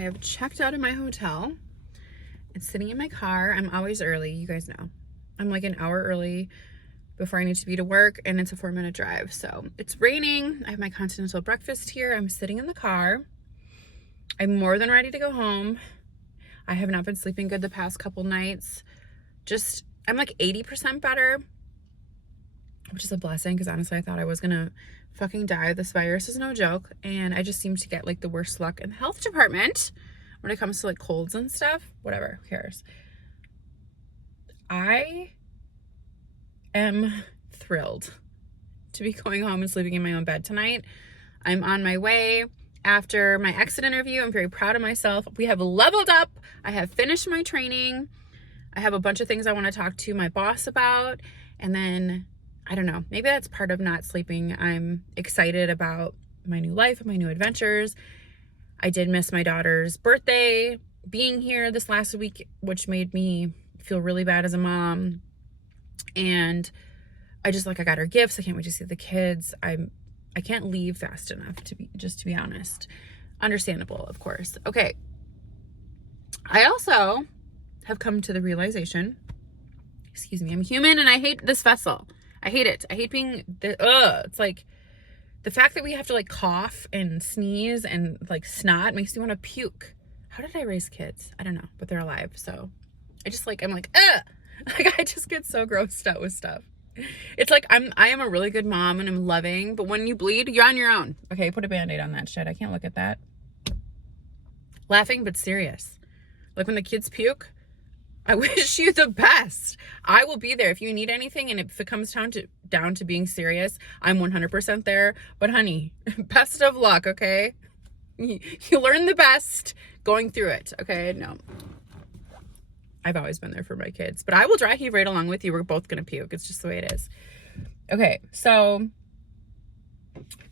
I have checked out of my hotel. It's sitting in my car. I'm always early, you guys know. I'm like an hour early before I need to be to work, and it's a 4-minute drive. So it's raining. I have my continental breakfast here. I'm sitting in the car. I'm more than ready to go home. I have not been sleeping good the past couple nights. I'm like 80% better, which is a blessing because honestly, I thought I was gonna fucking die. This virus is no joke. And I just seem to get like the worst luck in the health department when it comes to like colds and stuff. Whatever, who cares? I am thrilled to be going home and sleeping in my own bed tonight. I'm on my way after my exit interview. I'm very proud of myself. We have leveled up. I have finished my training. I have a bunch of things I want to talk to my boss about. And then, I don't know, maybe that's part of not sleeping. I'm excited about my new life and my new adventures. I did miss my daughter's birthday being here this last week, which made me feel really bad as a mom. And I got her gifts. I can't wait to see the kids. I can't leave fast enough to be honest. Understandable, of course. Okay. I also have come to the realization, excuse me, I'm human and I hate this vessel. I hate it. I hate being it's like the fact that we have to like cough and sneeze and like snot makes me want to puke. How did I raise kids? I don't know, but they're alive. So I'm like, ugh. Like I just get so grossed out with stuff. It's like I am a really good mom and I'm loving, but when you bleed, you're on your own. Okay, put a Band-Aid on that shit. I can't look at that. Laughing but serious. Like when the kids puke, I wish you the best. I will be there if you need anything, and if it comes down to being serious, I'm 100% there. But honey, best of luck, okay? You learn the best going through it, okay? No. I've always been there for my kids, but I will dry heave right along with you. We're both gonna puke. It's just the way it is. Okay, so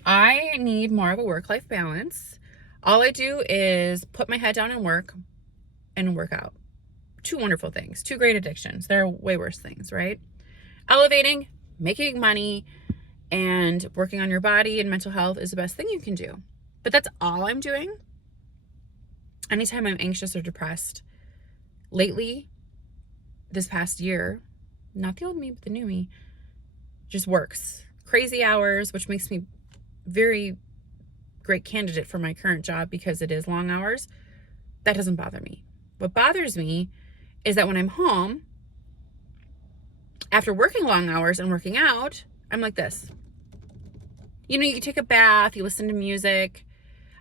I need more of a work-life balance. All I do is put my head down and work out. Two wonderful things, two great addictions. There are way worse things, right? Elevating, making money, and working on your body and mental health is the best thing you can do. But that's all I'm doing. Anytime I'm anxious or depressed, lately, this past year, not the old me, but the new me, just works. Crazy hours, which makes me very great candidate for my current job because it is long hours. That doesn't bother me. What bothers me is that when I'm home, after working long hours and working out, I'm like this. You know, you take a bath, you listen to music.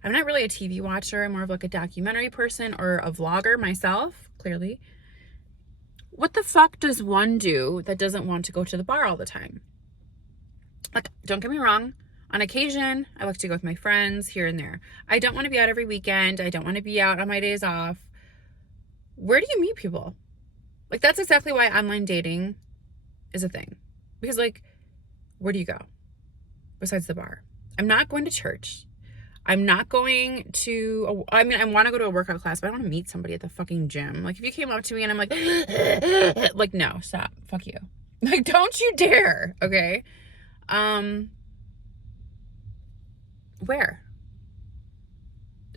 I'm not really a TV watcher. I'm more of like a documentary person or a vlogger myself, clearly. What the fuck does one do that doesn't want to go to the bar all the time? Like, don't get me wrong. On occasion, I like to go with my friends here and there. I don't want to be out every weekend. I don't want to be out on my days off. Where do you meet people? Like, that's exactly why online dating is a thing. Because, like, where do you go besides the bar? I'm not going to church. I'm not going to, I want to go to a workout class, but I don't want to meet somebody at the fucking gym. Like, if you came up to me and I'm like, no, stop. Fuck you. Like, don't you dare. Okay. Where?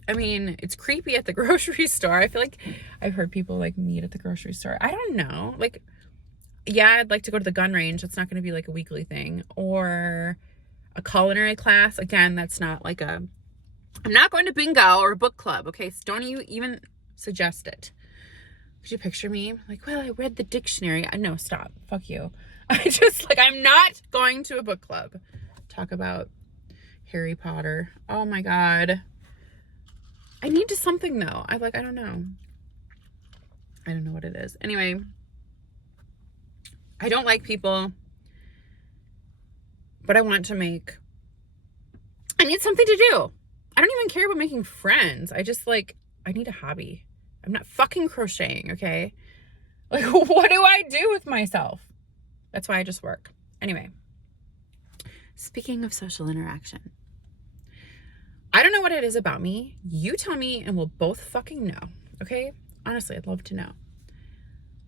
I mean, it's creepy at the grocery store. I feel like I've heard people like meet at the grocery store. I don't know. Like, yeah, I'd like to go to the gun range. It's not going to be like a weekly thing. Or a culinary class. Again, that's not like I'm not going to bingo or book club. Okay, so don't you even suggest it. Could you picture me? Like, well, I read the dictionary. No, stop. Fuck you. I'm not going to a book club. Talk about Harry Potter. Oh my God. I need to something though. I don't know. I don't know what it is. Anyway, I don't like people, but I need something to do. I don't even care about making friends. I need a hobby. I'm not fucking crocheting, okay? Like, what do I do with myself? That's why I just work. Anyway, speaking of social interaction, I don't know what it is about me. You tell me and we'll both fucking know, okay? Honestly, I'd love to know.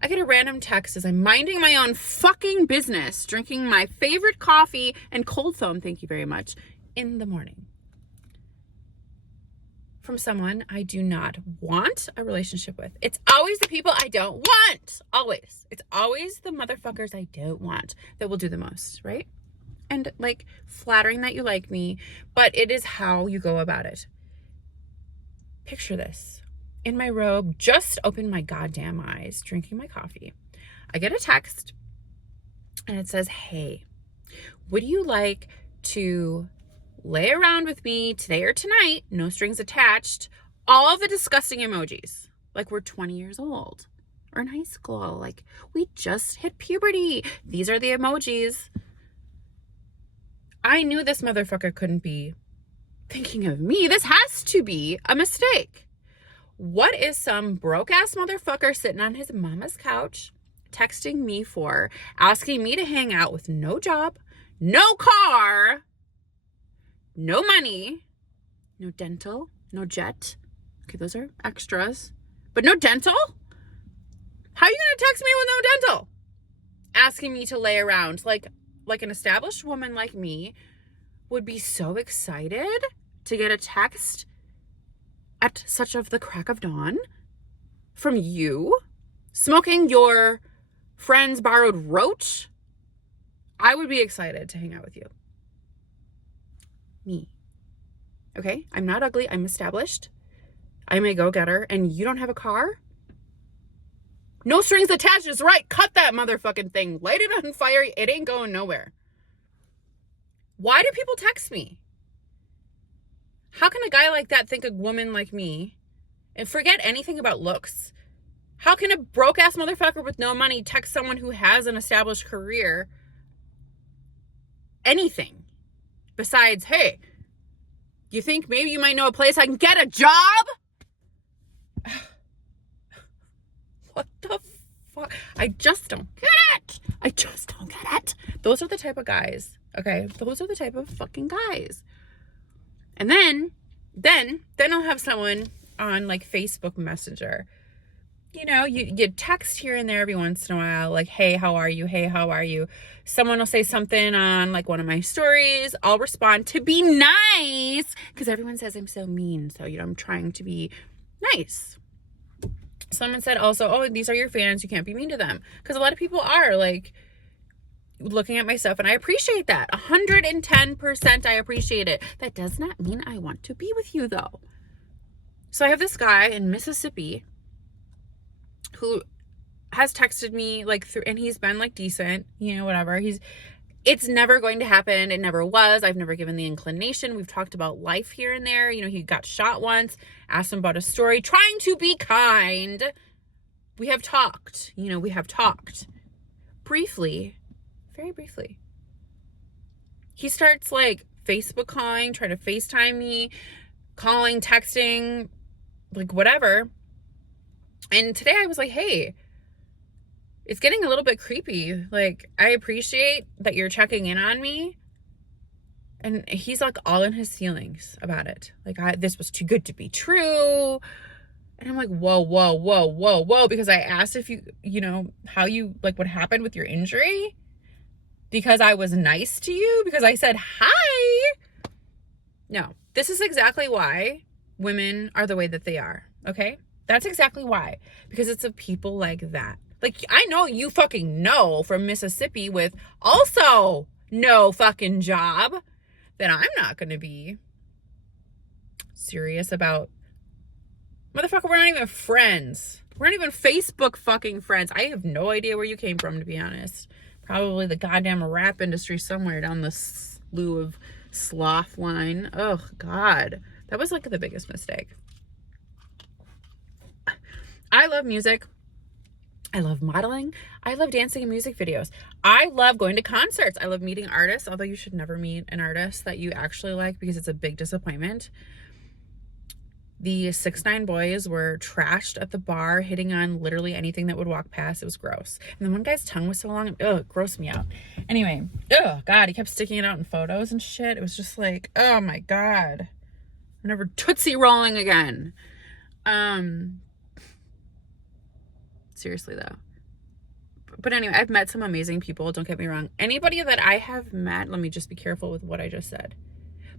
I get a random text as I'm minding my own fucking business, drinking my favorite coffee and cold foam, thank you very much, in the morning. from someone I do not want a relationship with. It's always the people I don't want. Always. It's always the motherfuckers I don't want that will do the most, right? And like flattering that you like me, but it is how you go about it. Picture this. In my robe, just opened my goddamn eyes, drinking my coffee. I get a text and it says, hey, would you like to lay around with me today or tonight? No strings attached. All the disgusting emojis. Like we're 20 years old or in high school. Like we just hit puberty. These are the emojis. I knew this motherfucker couldn't be thinking of me. This has to be a mistake. What is some broke-ass motherfucker sitting on his mama's couch texting me for, asking me to hang out with no job, no car, no money, no dental, no jet. Okay, those are extras. But no dental? How are you going to text me with no dental? Asking me to lay around. Like an established woman like me would be so excited to get a text at such of the crack of dawn from you, smoking your friend's borrowed roach. I would be excited to hang out with you. Me. Okay? I'm not ugly. I'm established. I'm a go-getter, and you don't have a car? No strings attached is right. Cut that motherfucking thing. Light it on fire. It ain't going nowhere. Why do people text me? How can a guy like that think a woman like me, and forget anything about looks? How can a broke-ass motherfucker with no money text someone who has an established career anything besides, hey, you think maybe you might know a place I can get a job? What the fuck? I just don't get it. I just don't get it. Those are the type of guys, okay? Those are the type of fucking guys. And then I'll have someone on like Facebook Messenger. You know, you text here and there every once in a while, like, hey, how are you? Hey, how are you? Someone will say something on like one of my stories. I'll respond to be nice because everyone says I'm so mean. So, you know, I'm trying to be nice. Someone said also, oh, these are your fans. You can't be mean to them. Because a lot of people are like looking at my stuff, and I appreciate that. 110% I appreciate it. That does not mean I want to be with you, though. So I have this guy in Mississippi who has texted me like through, and he's been like decent, you know, whatever. It's never going to happen. It never was. I've never given the inclination. We've talked about life here and there. You know, he got shot once, asked him about a story, trying to be kind. We have talked, briefly, very briefly. He starts like Facebook calling, trying to FaceTime me, calling, texting, like whatever. And today I was like, hey, it's getting a little bit creepy. Like, I appreciate that you're checking in on me. And he's like all in his feelings about it. Like, this was too good to be true. And I'm like, whoa. Because I asked if you know, how you, like what happened with your injury. Because I was nice to you. Because I said, hi. No, this is exactly why women are the way that they are. Okay? That's exactly why. Because it's of people like that. Like, I know you fucking know from Mississippi with also no fucking job that I'm not going to be serious about. Motherfucker, we're not even friends. We're not even Facebook fucking friends. I have no idea where you came from, to be honest. Probably the goddamn rap industry somewhere down the slew of sloth line. Oh, God. That was like the biggest mistake. I love music. I love modeling. I love dancing in music videos. I love going to concerts. I love meeting artists, although you should never meet an artist that you actually like because it's a big disappointment. The 6ix9ine boys were trashed at the bar, hitting on literally anything that would walk past. It was gross. And then one guy's tongue was so long, it grossed me out. Anyway, God, he kept sticking it out in photos and shit. It was just like, oh my God. I'm never Tootsie rolling again. Seriously though. But anyway, I've met some amazing people. Don't get me wrong. Anybody that I have met, let me just be careful with what I just said.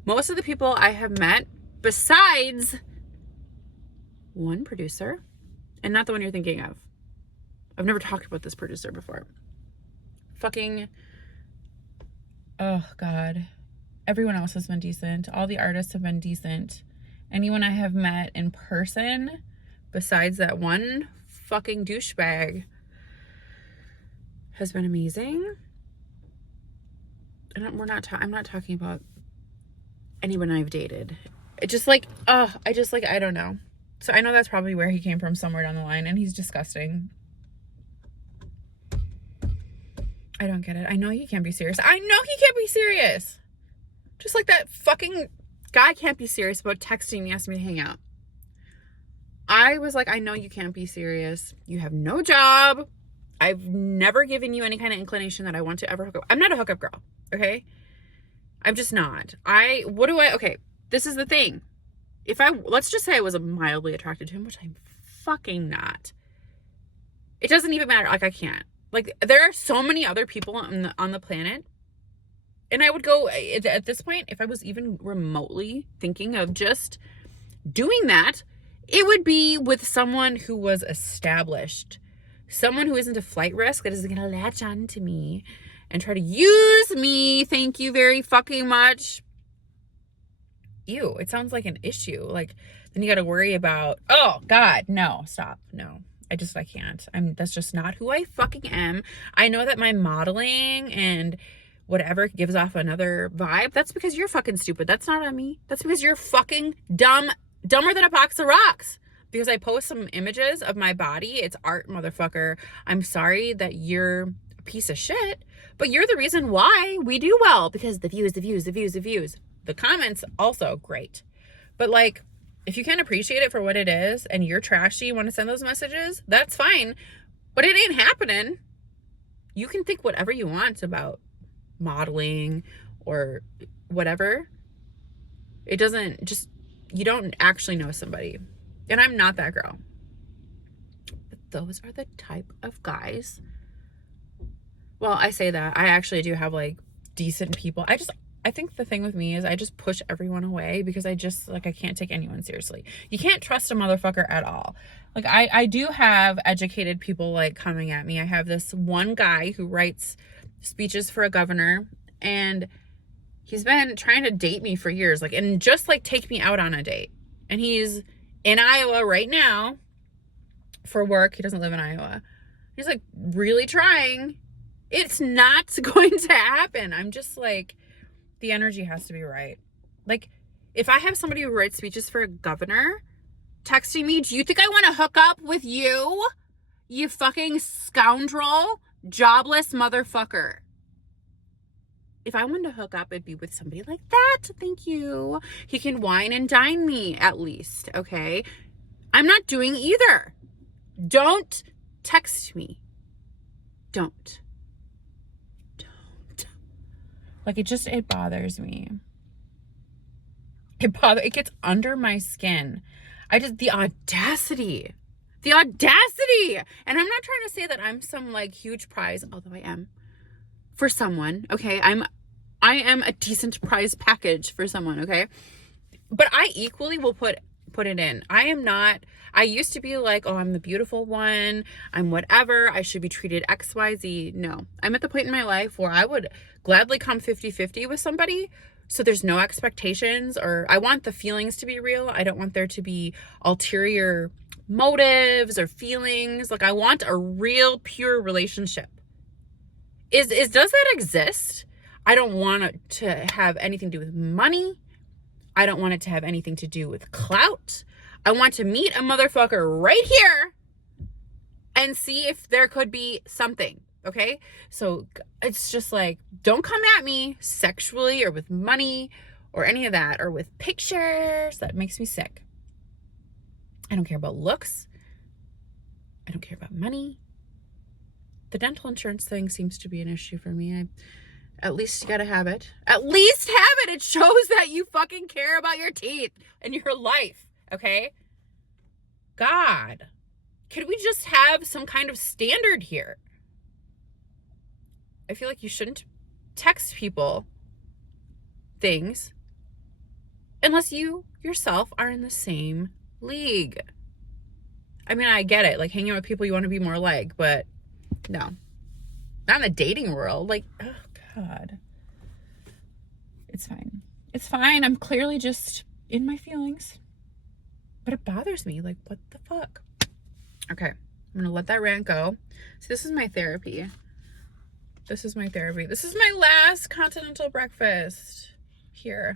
Most of the people I have met, besides one producer, and not the one you're thinking of. I've never talked about this producer before. Fucking, oh God. Everyone else has been decent. All the artists have been decent. Anyone I have met in person, besides that one fucking douchebag, has been amazing. And I'm not talking about anyone I've dated. It just like, I don't know. So I know that's probably where he came from, somewhere down the line, and he's disgusting. I don't get it. I know he can't be serious. I know he can't be serious. Just like that fucking guy can't be serious about texting me, asking me to hang out. I was like, I know you can't be serious. You have no job. I've never given you any kind of inclination that I want to ever hook up. I'm not a hookup girl, okay? I'm just not. Okay, this is the thing. Let's just say I was mildly attracted to him, which I'm fucking not. It doesn't even matter. Like, I can't. Like, there are so many other people on the planet. And I would go, at this point, if I was even remotely thinking of just doing that, it would be with someone who was established. Someone who isn't a flight risk that isn't going to latch on to me and try to use me. Thank you very fucking much. Ew, it sounds like an issue. Like, then you got to worry about, oh God, no, stop. No, I can't. That's just not who I fucking am. I know that my modeling and whatever gives off another vibe. That's because you're fucking stupid. That's not on me. That's because you're fucking dumber than a box of rocks. Because I post some images of my body. It's art, motherfucker. I'm sorry that you're a piece of shit, but you're the reason why we do well, because the views. The comments also great. But like, if you can't appreciate it for what it is and you're trashy, you want to send those messages, that's fine. But it ain't happening. You can think whatever you want about modeling or whatever. It doesn't just, you don't actually know somebody. And I'm not that girl. But those are the type of guys. Well, I say that. I actually do have like decent people. I think the thing with me is I just push everyone away because I can't take anyone seriously. You can't trust a motherfucker at all. Like I do have educated people like coming at me. I have this one guy who writes speeches for a governor, and he's been trying to date me for years, like, and just like take me out on a date. And he's in Iowa right now for work. He doesn't live in Iowa. He's like really trying. It's not going to happen. I'm just like, the energy has to be right. Like, if I have somebody who writes speeches for a governor texting me, do you think I want to hook up with you? You fucking scoundrel, jobless motherfucker. If I wanted to hook up, it'd be with somebody like that. Thank you. He can wine and dine me at least, okay? I'm not doing either. Don't text me. Don't. Like, it bothers me. It gets under my skin. The audacity. And I'm not trying to say that I'm some like huge prize, although I am for someone, okay? I am a decent prize package for someone, okay? But I equally will put it in. I used to be like, oh, I'm the beautiful one. I'm whatever. I should be treated XYZ. No. I'm at the point in my life where I would gladly come 50-50 with somebody. So there's no expectations, or I want the feelings to be real. I don't want there to be ulterior motives or feelings. Like, I want a real, pure relationship. Does that exist? I don't want it to have anything to do with money. I don't want it to have anything to do with clout. I want to meet a motherfucker right here and see if there could be something, okay? So it's just like, don't come at me sexually or with money or any of that, or with pictures. That makes me sick. I don't care about looks. I don't care about money. The dental insurance thing seems to be an issue for me. At least you gotta have it. At least have it. It shows that you fucking care about your teeth and your life, okay? God, could we just have some kind of standard here? I feel like you shouldn't text people things unless you yourself are in the same league. I mean, I get it. Like, hanging out with people you want to be more like, but no. Not in the dating world. Like, oh, God. It's fine. It's fine. I'm clearly just in my feelings. But it bothers me. Like, what the fuck? Okay. I'm going to let that rant go. So this is my therapy. This is my therapy. This is my last continental breakfast here.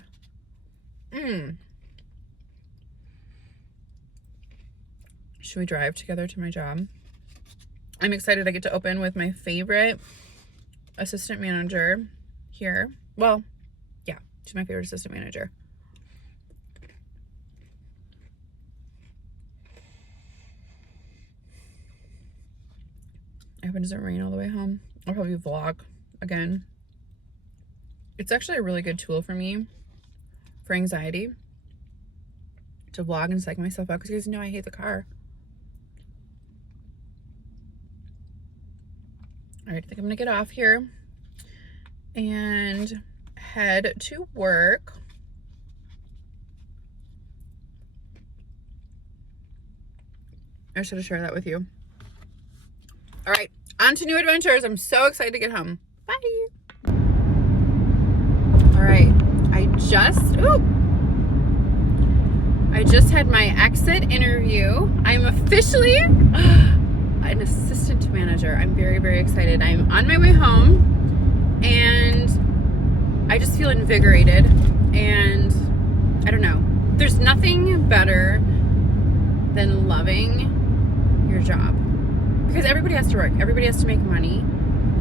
Should we drive together to my job? I'm excited. I get to open with my favorite assistant manager here. Well, yeah, she's my favorite assistant manager. I hope it doesn't rain all the way home. I'll probably vlog again. It's actually a really good tool for me for anxiety to vlog and psych myself out, because you guys know I hate the car. All right, I think I'm gonna get off here and head to work. I should have shared that with you. All right, on to new adventures. I'm so excited to get home. Bye. All right, I just had my exit interview. I'm officially an assistant manager. I'm very, very excited. I'm on my way home and I just feel invigorated, and I don't know. There's nothing better than loving your job, because everybody has to work. Everybody has to make money.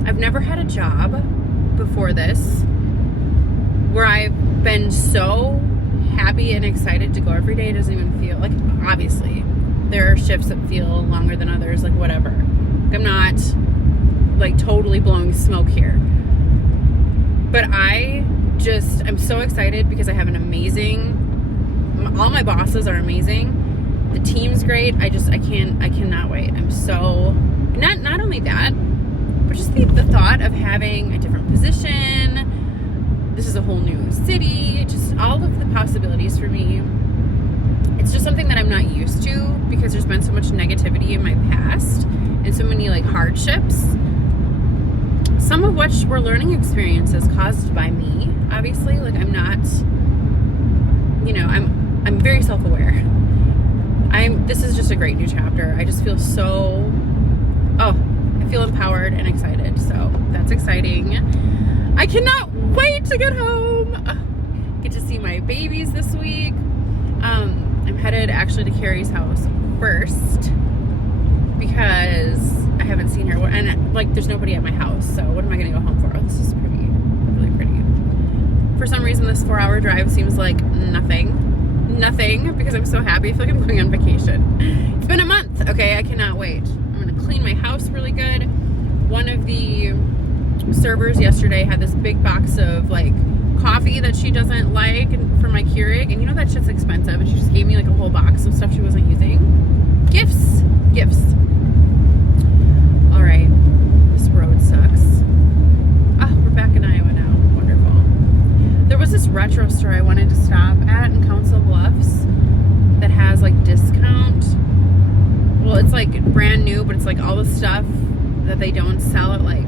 I've never had a job before this where I've been so happy and excited to go every day. It doesn't even feel like, obviously there are shifts that feel longer than others, like whatever. I'm not like totally blowing smoke here, but I'm so excited because I have an amazing, all my bosses are amazing. The team's great. I cannot wait. I'm so, not only that, but just the thought of having a different position. This is a whole new city, just all of the possibilities for me. It's just something that I'm not used to, because there's been so much negativity in my past and so many like hardships, some of which were learning experiences caused by me, obviously. Like, I'm not, I'm very self-aware. This is just a great new chapter. I just feel I feel empowered and excited. So that's exciting. I cannot wait to get home. Get to see my babies this week. I'm headed actually to Carrie's house first because I haven't seen her, and like there's nobody at my house, so what am I gonna go home for? Oh, this is pretty, really pretty. For some reason this 4-hour drive seems like nothing, because I'm so happy. I feel like I'm going on vacation. It's been a month. Okay, I cannot wait. I'm gonna clean my house really good. One of the servers yesterday had this big box of like coffee that she doesn't like for my Keurig, and you know that shit's expensive, and she just gave me like a whole box of stuff she wasn't using. Gifts. All right, this road sucks. We're back in Iowa now. Wonderful. There was this retro store I wanted to stop at in Council Bluffs that has like discount. Well, it's like brand new, but it's like all the stuff that they don't sell at like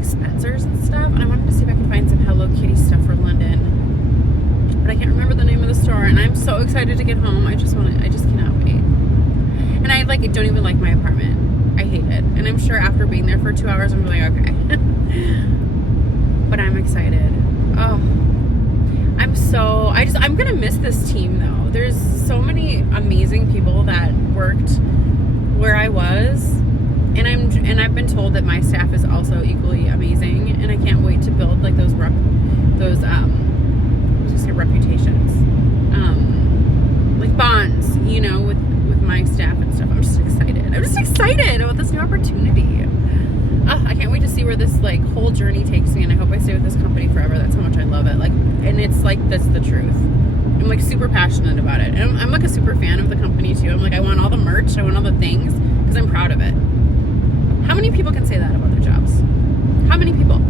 Spencer's and stuff. And I wanted to see if I could find some Hello Kitty stuff for London, but I can't remember the name of the store. And I'm so excited to get home. I just cannot wait. And I don't even like my apartment. I hate it. And I'm sure after being there for 2 hours, I'm really okay. But I'm excited. I'm gonna miss this team though. There's so many amazing people that worked where I was. And I've been told that my staff is also equally amazing, and I can't wait to build like those reputations, like bonds, with my staff and stuff. I'm just excited about this new opportunity. I can't wait to see where this like whole journey takes me, and I hope I stay with this company forever. That's how much I love it. Like, and it's like, that's the truth. I'm like super passionate about it, and I'm like a super fan of the company too. I'm like, I want all the merch, I want all the things, because I'm proud of it. How many people can say that about their jobs? How many people?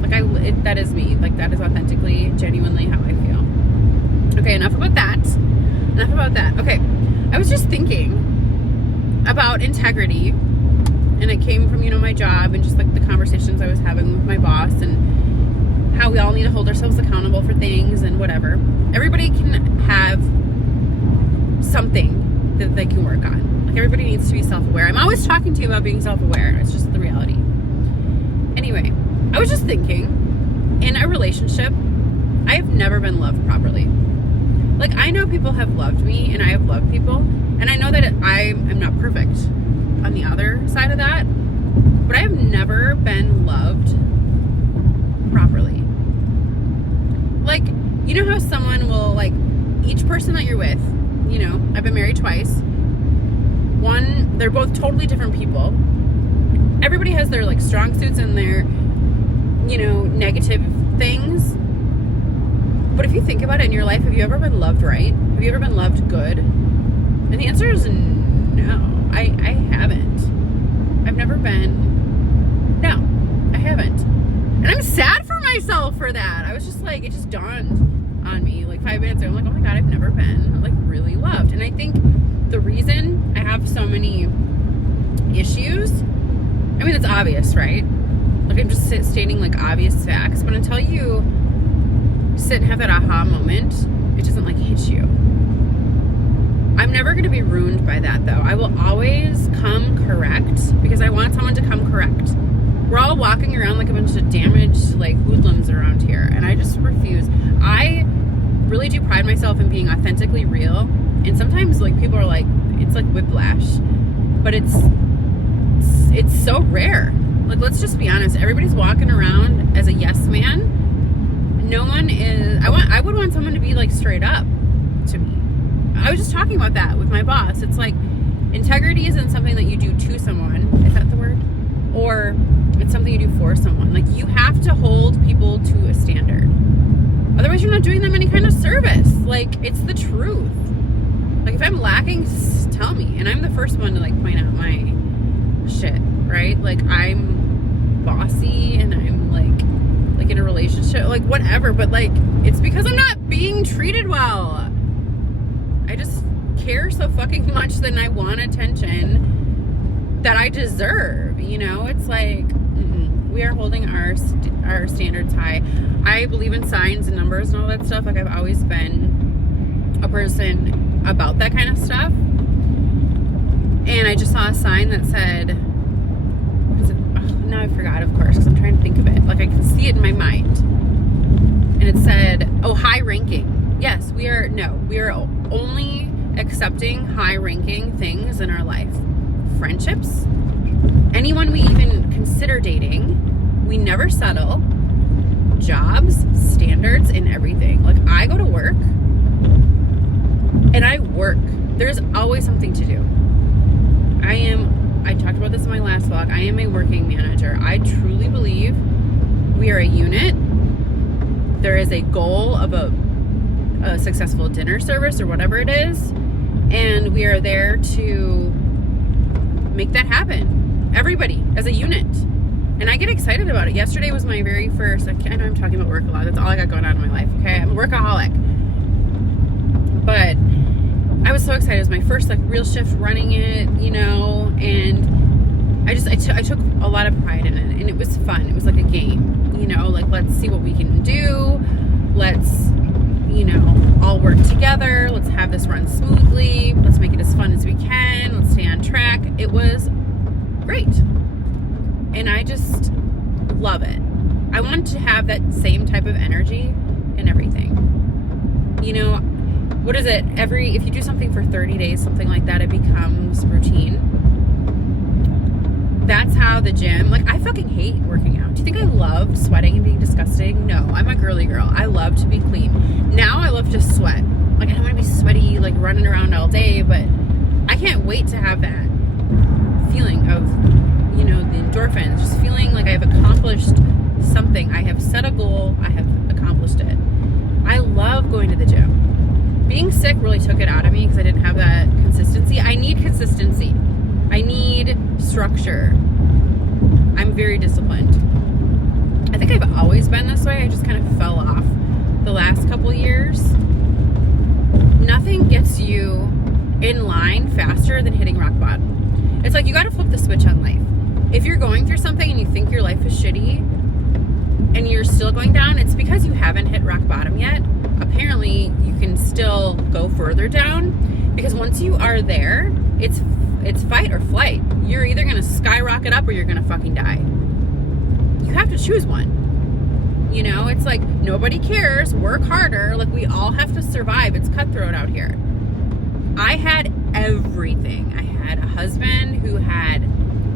Like, that is me. Like, that is authentically, genuinely how I feel. Okay, enough about that. Okay, I was just thinking, about integrity, and it came from, my job and just like the conversations I was having with my boss and how we all need to hold ourselves accountable for things and whatever. Everybody can have something that they can work on. Like, everybody needs to be self-aware. I'm always talking to you about being self-aware. It's just the reality. Anyway, I was just thinking, in a relationship, I have never been loved properly. Like, I know people have loved me, and I have loved people, and I know that I am not perfect on the other side of that, but I have never been loved properly. Like, you know how someone will, like, each person that you're with, I've been married twice. One, they're both totally different people. Everybody has their, like, strong suits and their, negative things. But if you think about it in your life, have you ever been loved right? Have you ever been loved good? And the answer is no. I haven't. I've never been. No, I haven't. And I'm sad for myself for that. I was just like, it just dawned on me like 5 minutes ago. I'm like, oh my God, I've never been like really loved. And I think the reason I have so many issues, I mean, it's obvious, right? Like, I'm just stating like obvious facts, but until you sit and have that aha moment, it doesn't like hit you. I'm never going to be ruined by that, though. I will always come correct because I want someone to come correct. We're all walking around like a bunch of damaged like hoodlums around here, and I just refuse. I really do pride myself in being authentically real, and sometimes like people are like, it's like whiplash, but it's so rare. Like, let's just be honest. Everybody's walking around as a yes man. No one is. I would want someone to be like straight up to me. I was just talking about that with my boss. It's like, integrity isn't something that you do to someone. Is that the word? Or it's something you do for someone. Like, you have to hold people to a standard. Otherwise, you're not doing them any kind of service. Like, it's the truth. Like, if I'm lacking, tell me. And I'm the first one to like point out my shit, right? Like, I'm bossy and I'm like in a relationship, like whatever, but like, it's because I'm not being treated well. I just care so fucking much that I want attention that I deserve, It's like, we are holding our standards high. I believe in signs and numbers and all that stuff. Like, I've always been a person about that kind of stuff. And I just saw a sign that said, now I forgot, of course, because I'm trying to think of it. Like, I can see it in my mind. And it said, high ranking. Yes, we are only accepting high ranking things in our life. Friendships, anyone we even consider dating, we never settle. Jobs, standards, and everything. Like, I go to work and I work. There's always something to do. I talked about this in my last vlog. I am a working manager. I truly believe we are a unit. There is a goal of a successful dinner service or whatever it is, and we are there to make that happen. Everybody as a unit. And I get excited about it. Yesterday was my very first, I know I'm talking about work a lot. That's all I got going on in my life, okay? I'm a workaholic. But I was so excited. It was my first like real shift running it, and I took a lot of pride in it, and it was fun. It was like a game, like, let's see what we can do. Let's, all work together. Let's have this run smoothly. Let's make it as fun as we can. Let's stay on track. It was great. And I just love it. I want to have that same type of energy in everything. What is it? If you do something for 30 days, something like that, it becomes routine. That's how the gym, like, I fucking hate working out. Do you think I love sweating and being disgusting? No, I'm a girly girl. I love to be clean. Now I love to sweat. Like, I don't want to be sweaty, like running around all day, but I can't wait to have that feeling of, the endorphins, just feeling like I have accomplished something. I have set a goal. I have accomplished it. I love going to the gym. Being sick really took it out of me because I didn't have that consistency. I need consistency. I need structure. I'm very disciplined. I think I've always been this way. I just kind of fell off the last couple years. Nothing gets you in line faster than hitting rock bottom. It's like you got to flip the switch on life. If you're going through something and you think your life is shitty and you're still going down, it's because you haven't hit rock bottom yet. Apparently, you can still go further down, because once you are there, it's fight or flight. You're either going to skyrocket up or you're going to fucking die. You have to choose one. You know, it's like nobody cares. Work harder. Like, we all have to survive. It's cutthroat out here. I had everything. I had a husband who had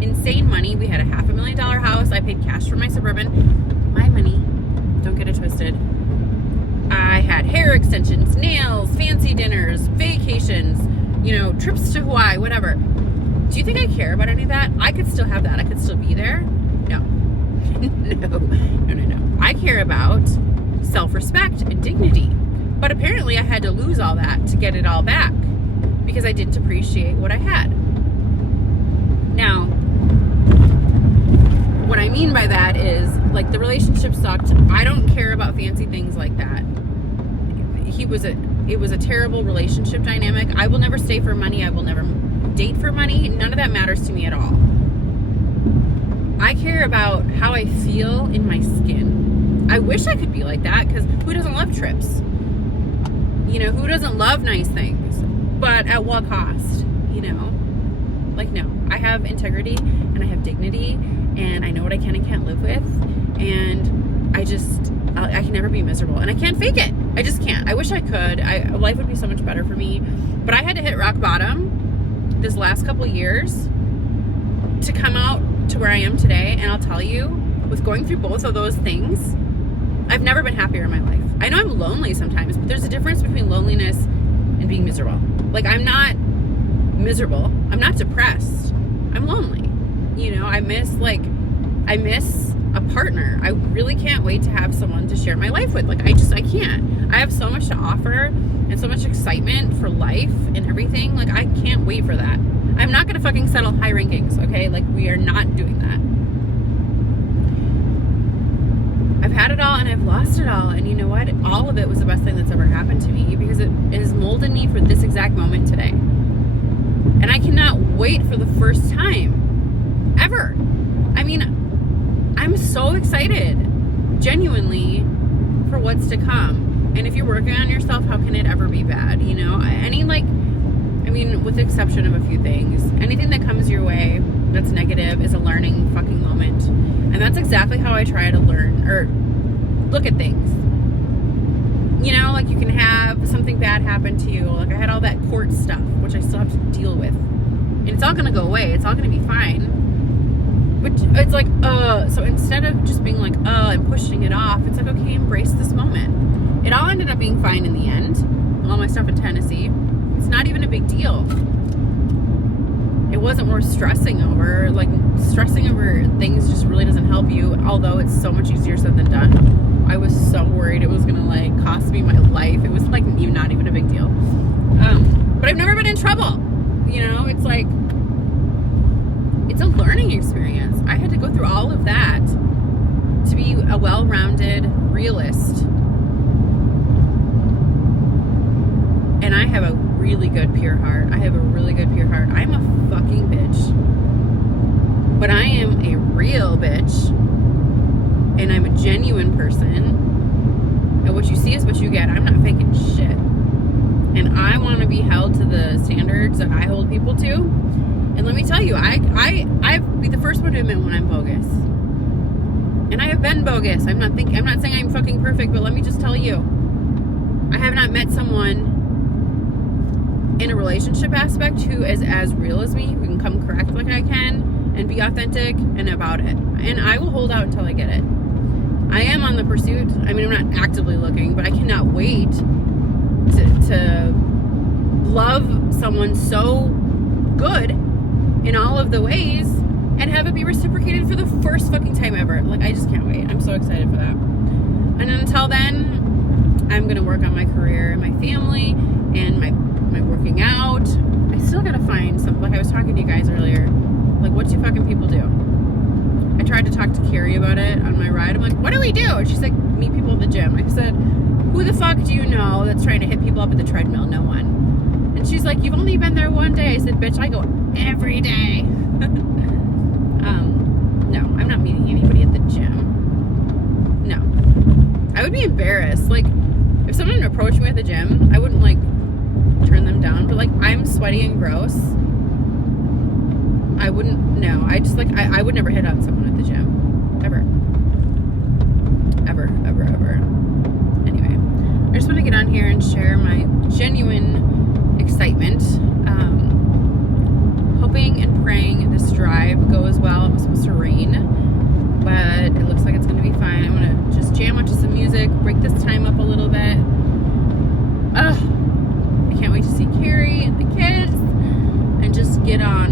insane money. We had a $500,000 house. I paid cash for my Suburban. My money. Don't get it twisted. I had hair extensions, nails, fancy dinners, vacations, you know, trips to Hawaii, whatever. Do you think I care about any of that? I could still have that. I could still be there. No. No. I care about self-respect and dignity. But apparently I had to lose all that to get it all back, because I didn't appreciate what I had. Now, what I mean by that is, like, the relationship sucked. I don't care about fancy things like that. It was a terrible relationship dynamic. I will never stay for money. I will never date for money. None of that matters to me at all. I care about how I feel in my skin. I wish I could be like that, because who doesn't love trips? You know, who doesn't love nice things? But at what cost? You know? Like, no. I have integrity and I have dignity, and I know what I can and can't live with, and I can never be miserable, and I can't fake it. I just can't. I wish I could. Life would be so much better for me, but I had to hit rock bottom this last couple of years to come out to where I am today. And I'll tell you, with going through both of those things, I've never been happier in my life. I know I'm lonely sometimes, but there's a difference between loneliness and being miserable. Like, I'm not miserable. I'm not depressed. I'm lonely. You know, I miss a partner. I really can't wait to have someone to share my life with. Like, I can't. I have so much to offer and so much excitement for life and everything. Like, I can't wait for that. I'm not gonna fucking settle high rankings, okay? Like, we are not doing that. I've had it all and I've lost it all, and you know what? All of it was the best thing that's ever happened to me, because it has molded me for this exact moment today. And I cannot wait for the first time ever. I mean, I'm so excited, genuinely, for what's to come. And if you're working on yourself, how can it ever be bad? You know, with the exception of a few things, anything that comes your way that's negative is a learning fucking moment. And that's exactly how I try to learn or look at things. You know, like, you can have something bad happen to you. Like, I had all that court stuff, which I still have to deal with. And it's all going to go away. It's all going to be fine. But it's like, so instead of just being like, and pushing it off, it's like, okay, embrace this moment. It all ended up being fine in the end. All my stuff in Tennessee. It's not even a big deal. It wasn't worth stressing over. Like, stressing over things just really doesn't help you, although it's so much easier said than done. I was so worried it was gonna, like, cost me my life. It was, like, not even a big deal. But I've never been in trouble. You know, it's like, it's a learning experience. I had to go through all of that to be a well-rounded realist. And I have a really good pure heart. I'm a fucking bitch. But I am a real bitch. And I'm a genuine person. And what you see is what you get. I'm not faking shit. And I want to be held to the standards that I hold people to. And let me tell you, I'd be the first one to admit when I'm bogus. And I have been bogus. I'm not saying I'm fucking perfect, but let me just tell you, I have not met someone in a relationship aspect who is as real as me, who can come correct like I can and be authentic and about it. And I will hold out until I get it. I am on the pursuit. I mean, I'm not actively looking, but I cannot wait to love someone so good in all of the ways and have it be reciprocated for the first fucking time ever. Like, I just can't wait. I'm so excited for that. And until then, I'm gonna work on my career and my family and my working out. I still gotta find some, like I was talking to you guys earlier, like, what do fucking people do? I tried to talk to Carrie about it on my ride. I'm like, what do we do? And she's like, meet people at the gym. I said, who the fuck do you know that's trying to hit people up at the treadmill? No one. And she's like, you've only been there one day. I said, bitch, I go every day. No, I'm not meeting anybody at the gym. No. I would be embarrassed. Like, if someone approached me at the gym, I wouldn't, like, turn them down. But, like, I'm sweaty and gross. I wouldn't, no. I just, like, I would never hit on someone at the gym. Ever. Ever, ever, ever. Anyway, I just want to get on here and share my genuine excitement. Hoping and praying this drive goes well. It was supposed to rain, but it looks like it's going to be fine. I'm going to just jam onto some music, break this time up a little bit. I can't wait to see Carrie and the kids and just get on